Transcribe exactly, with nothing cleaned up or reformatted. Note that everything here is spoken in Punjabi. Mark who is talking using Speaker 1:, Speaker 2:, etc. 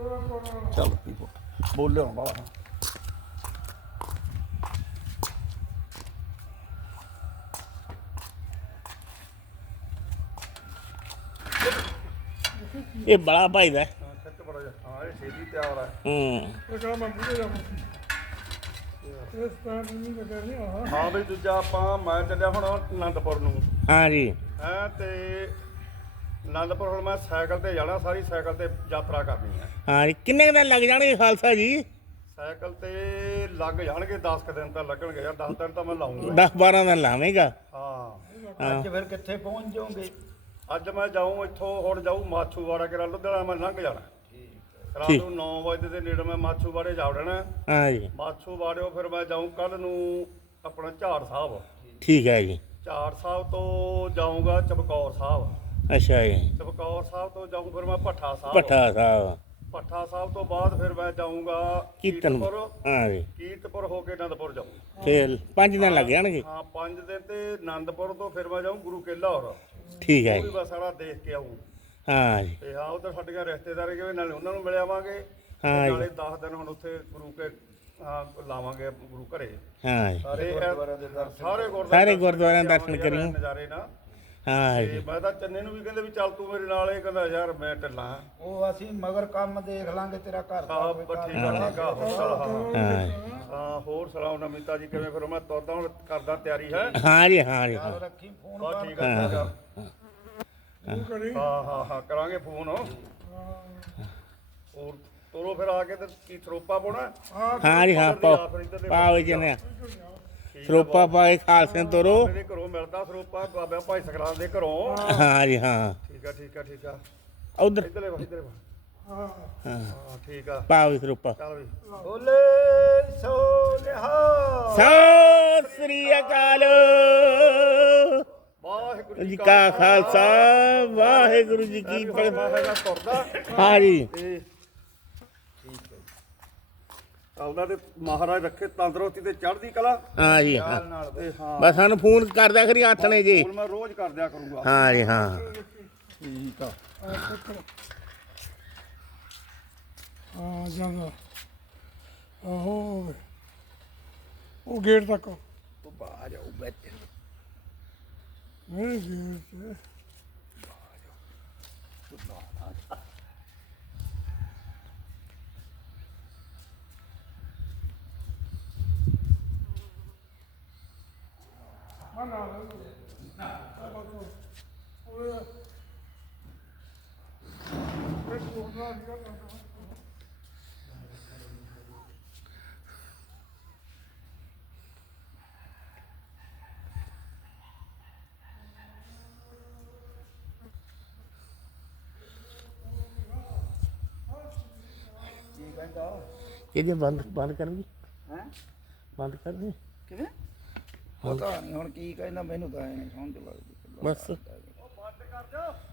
Speaker 1: ਚੱਲ ਕੀ ਬੋਲਿਆ ਬਾਲਾ
Speaker 2: ਇਹ ਬੜਾ ਭਾਈਦਾ
Speaker 1: ਖਿੱਚ ਬੜਾ ਜਿਹਾ ਹਾਂ ਇਹ ਛੇਤੀ ਤਿਆਰ ਹੈ
Speaker 2: ਹੂੰ
Speaker 3: ਇਹ ਕਹਾਂ ਮੈਂ ਪੂਰੇ ਜਾਵਾਂ ਇਸ ਤਰ੍ਹਾਂ ਨਹੀਂ ਲੱਗਿਆ ਨਹੀਂ ਆਹ
Speaker 1: ਹਾਂ ਬਈ ਦੂਜਾ ਆਪਾਂ ਮੈਂ ਚੱਲਿਆ ਹੁਣ ਅਨੰਦਪੁਰ ਨੂੰ
Speaker 2: ਹਾਂ ਜੀ
Speaker 1: ਹੈ ਤੇ ਅਨੰਦਪੁਰ ਹੁਣ ਮੈਂ ਸਾਈਕਲ ਤੇ ਜਾਣਾ ਸਾਰੀ ਸਾਈਕਲ ਤੇ ਯਾਤਰਾ ਕਰਨੀ ਹੈ
Speaker 2: ਹਾਂ ਜੀ ਕਿੰਨੇ ਕੁ ਦਿਨ ਲੱਗ ਜਾਣਗੇ ਖਾਲਸਾ ਜੀ
Speaker 1: ਸਾਈਕਲ ਤੇ ਲੱਗ ਜਾਣਗੇ ਦਸ ਕੁ ਦਿਨ ਤਾਂ ਲੱਗਣਗੇ ਯਾਰ ਦਸ ਦਿਨ ਤਾਂ ਮੈਂ ਲਾਉਂਗਾ
Speaker 2: ਦਸ ਬਾਰਾਂ ਦਿਨ ਲਾਵੇਂਗਾ
Speaker 1: ਹਾਂ
Speaker 4: ਅੱਜ ਫਿਰ ਕਿੱਥੇ ਪਹੁੰਚ ਜਾਓਗੇ?
Speaker 1: ਅੱਜ ਮੈਂ ਜਾਊਂ ਇੱਥੋਂ ਹੁਣ ਜਾਊਂ ਮਾਛੂਵਾੜਾ ਕਿਰਾ ਲੁਧਿਆਣਾ ਮੈਂ ਲੰਘ ਜਾਣਾ ਰਾਤ
Speaker 2: ਠੀਕ।
Speaker 1: ਨੂੰ ਨੌ ਵਜੇ ਦੇ ਨੇੜੇ ਮੈਂ ਮਾਛੂਵਾੜੇ ਜਾ ਵੜਨਾ
Speaker 2: ਹਾਂ ਜੀ
Speaker 1: ਮਾਛੂਵਾੜਿਓ ਫਿਰ ਮੈਂ ਜਾਊਂ ਕੱਲ ਨੂੰ ਆਪਣਾ ਝਾੜ ਸਾਹਿਬ
Speaker 2: ਠੀਕ ਹੈ ਜੀ
Speaker 1: ਝਾੜ ਸਾਹਿਬ ਤੋਂ ਜਾਊਂਗਾ ਚਮਕੌਰ ਸਾਹਿਬ
Speaker 2: ਅੱਛਾ ਜੀ
Speaker 1: ਚਮਕੌਰ ਸਾਹਿਬ ਤੋਂ ਜਾਊਂ ਫਿਰ ਮੈਂ ਭੱਠਾ ਸਾਹਿਬ
Speaker 2: ਭੱਠਾ ਸਾਹਿਬ
Speaker 1: ਭੱਠਾ ਸਾਹਿਬ ਤੋਂ ਬਾਅਦ ਫਿਰ ਮੈਂ ਜਾਊਂਗਾ
Speaker 2: ਕੀਰਤਨਪੁਰ ਹਾਂ ਜੀ
Speaker 1: ਕੀਰਤਪੁਰ ਹੋ ਕੇ ਆਨੰਦਪੁਰ ਜਾਊਂ
Speaker 2: ਫਿਰ ਪੰਜ ਦਿਨ ਲੱਗ ਜਾਣਗੇ
Speaker 1: ਹਾਂ ਪੰਜ ਦਿਨ ਤੇ ਆਨੰਦਪੁਰ ਤੋਂ ਫਿਰ ਮੈਂ ਜਾਊਂ ਗੁਰੂ ਕੇਲਾ ਹੋਰ
Speaker 2: ਠੀਕ ਹੈ
Speaker 1: ਉਹ ਵੀ
Speaker 2: ਜੀ
Speaker 1: ਬਸ ਸਾਰਾ ਦੇਖ ਕੇ ਆਊਂ
Speaker 2: ਹਾਂ ਜੀ
Speaker 1: ਤੇ ਹਾਂ ਉਧਰ ਸਾਡੀਆਂ ਰਿਸ਼ਤੇਦਾਰ ਗਏ ਨਾਲੇ ਉਹਨਾਂ ਨੂੰ ਮਿਲ ਆਵਾਂਗੇ
Speaker 2: ਹਾਂ ਜੀ।
Speaker 1: ਨਾਲੇ ਦਸ ਦਿਨ ਹੁਣ ਉੱਥੇ ਗੁਰੂ ਕੇ ਹਾਂ ਲਾਵਾਂਗੇ ਗੁਰੂ ਘਰੇ
Speaker 2: ਹਾਂ ਜੀ
Speaker 1: ਸਾਰੇ ਗੁਰਦੁਆਰਿਆਂ ਦੇ ਦਰਸ਼ਨ ਸਾਰੇ
Speaker 2: ਸਾਰੇ ਗੁਰਦੁਆਰਿਆਂ ਦੇ ਦਰਸ਼ਨ ਕਰੀਏ।
Speaker 1: ਨਜ਼ਾਰੇ ਨਾ
Speaker 2: ਹਾਂ
Speaker 1: ਤੇ
Speaker 2: ਜੀ
Speaker 1: ਮੈਂ ਤਾਂ ਚੰਨੇ ਨੂੰ ਵੀ ਕਹਿੰਦੇ ਵੀ ਚੱਲ ਤੂੰ ਮੇਰੇ ਨਾਲ ਇਹ ਕਹਿੰਦਾ ਯਾਰ ਮੈਂ ਢਿੱਲਾ ਹਾਂ
Speaker 4: ਉਹ ਅਸੀਂ ਮਗਰ ਕੰਮ ਦੇਖ ਲਾਂਗੇ ਤੇਰਾ ਘਰ ਦਾ
Speaker 1: ਹਾਂ
Speaker 4: ਵੀ
Speaker 1: ਬਸ
Speaker 4: ਘਰ
Speaker 1: ਠੀਕ ਆ ਠੀਕ ਆ ਹੋਰ ਸੁਣਾ, ਹਾਂ
Speaker 2: ਹਾਂ ਜੀ
Speaker 1: ਹਾਂ ਹੋਰ ਸੁਣਾਓ ਨਮਿਤਾ ਜੀ ਕਿਵੇਂ ਫਿਰ ਮੈਂ ਤੁਰਦਾ ਹੁਣ ਕਰਦਾ ਤਿਆਰੀ ਹੈ
Speaker 2: ਹਾਂ ਜੀ ਹਾਂ ਜੀ
Speaker 4: ਖਿਆਲ ਰੱਖੀ ਫੋਨ
Speaker 1: ਬਸ
Speaker 4: ਕਰ
Speaker 1: ਠੀਕ ਆ ਠੀਕ ਆ
Speaker 3: ਤੂੰ ਕਰੀ
Speaker 1: ਹਾਂ ਹਾਂ ਹਾਂ ਕਰਾਂਗੇ ਫੋਨ ਹੋਰ ਤੋਰੋ ਫਿਰ ਆ ਕੇ ਤੇ ਕੀ ਸਰੋਪਾ ਪਾਉਣਾ
Speaker 2: ਹਾਂ ਜੀ ਹਾਂ ਪਾਓ ਪਾਓ ਜਨੇ ਸਰੋਪਾ ਪਾ ਕੇ ਖਾਲਸੇ ਨੂੰ ਤੋਰੋ
Speaker 1: ਮੇਰੇ ਘਰੋਂ ਮਿਲਦਾ ਸਰੋਪਾ ਬਾਬਾ ਭਾਈ ਸਕਰਾਨ ਦੇ ਘਰੋਂ
Speaker 2: ਹਾਂ ਜੀ ਹਾਂ
Speaker 1: ਠੀਕ ਆ ਠੀਕ ਆ ਠੀਕ ਆ
Speaker 2: ਉਧਰ
Speaker 1: ਇੱਧਰਲੇ ਵਾ ਇੱਧਰਲੇ ਵਾ
Speaker 3: ਹਾਂ
Speaker 2: ਹਾਂ
Speaker 1: ਹਾਂ ਠੀਕ ਆ
Speaker 2: ਪਾਓ ਸਰੋਪਾ
Speaker 1: ਚੱਲ ਵੀ
Speaker 4: ਬੋਲੇ ਸੋ ਨਿਹਾਲ
Speaker 2: ਸਤਿ ਸ੍ਰੀ ਅਕਾਲ
Speaker 1: ਵਾਹਿਗੁਰੂ
Speaker 2: ਜੀ ਕਾ ਖਾਲਸਾ ਵਾਹਿਗੁਰੂ ਜੀ ਕੀ
Speaker 1: ਫਤਿਹ
Speaker 2: ਫਤਿਹ
Speaker 1: ਹੈਗਾ ਤੁਰਦਾ
Speaker 2: ਹਾਂ ਜੀ
Speaker 1: ਤੇ ਚੱਲਦਾ ਤੇ ਮਹਾਰਾਜ ਰੱਖੇ ਤੰਦਰੁਸਤੀ ਤੇ ਚੜ੍ਹਦੀ ਕਲਾ
Speaker 2: ਹਾਂ ਜੀ ਹਾਂ
Speaker 4: ਨਾਲ
Speaker 1: ਤੇ ਹਾਂ
Speaker 2: ਬਸ ਸਾਨੂੰ ਫੋਨ ਕਰਦਾ ਖਰੀ ਹੱਥ ਨੇ ਜੀ
Speaker 1: ਹੁਣ ਮੈਂ ਰੋਜ਼ ਕਰ ਦਿਆ ਕਰੂੰਗਾ
Speaker 2: ਹਾਂ ਜੀ ਹਾਂ
Speaker 1: ਠੀਕ ਆ
Speaker 3: ਹਾਂ ਜਾਂਦਾ ਆਹੋ ਉਹ ਗੇਟ ਤੱਕ
Speaker 4: ਉਹ ਬਾਹਰ ਜਾਊ ਬੈਠੇ
Speaker 3: ਮੇਰੇ ਗੇਟ ਤੇ ਨਾ ਨਾ ਨਾ ਉਹ ਇੱਕ ਕੋਨਾ ਦੀ ਗੱਲ
Speaker 4: ਕੀ ਕਹਿੰਦਾ
Speaker 2: ਇਹਦੇ ਬੰਦ ਬੰਦ ਕਰ ਵੀ
Speaker 4: ਹੈ
Speaker 2: ਬੰਦ ਕਰ ਦੇ
Speaker 4: ਕਿਵੇਂ ਪਤਾ ਨਹੀਂ ਹੁਣ ਕੀ ਕਹਿੰਦਾ ਮੈਨੂੰ ਤਾਂ ਐ ਨਹੀਂ ਸਮਝ ਲੱਗਦੀ
Speaker 2: ਬਸ
Speaker 1: ਬੰਦ ਕਰ ਦਿਓ